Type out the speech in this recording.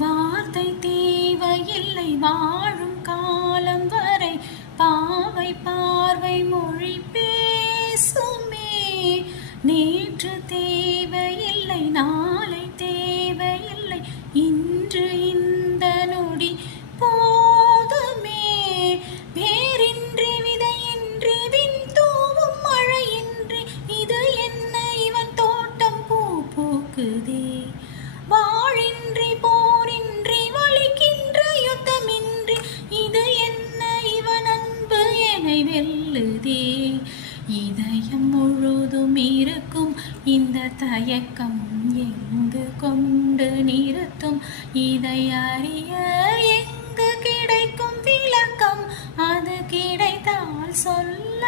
வார்த்தை தேவையில்லை வாழும் காலம் வரை பாவை பார்வை மொழி பேசுமே. நேற்று தேவையில்லை நாளை தேவையில்லை இன்று இந்த நொடி போதுமே. வேரின்றி விதையின்றி விண் தூவும் மழையின்றி இது என்ன இவன் தோட்டம் பூ பூக்குதே. வாழின்றி போரின்றி வலிக்கின்ற யுத்தமின்றி இது என்ன இவன் அன்பு என்னை வெல்லுதே. இதயம் முழுதும் இருக்கும் இந்த தயக்கம் எங்கு கொண்டு நிறுத்தும்? இதை அறிய எங்கு கிடைக்கும் விளக்கம்? அது கிடைத்தால் சொல்ல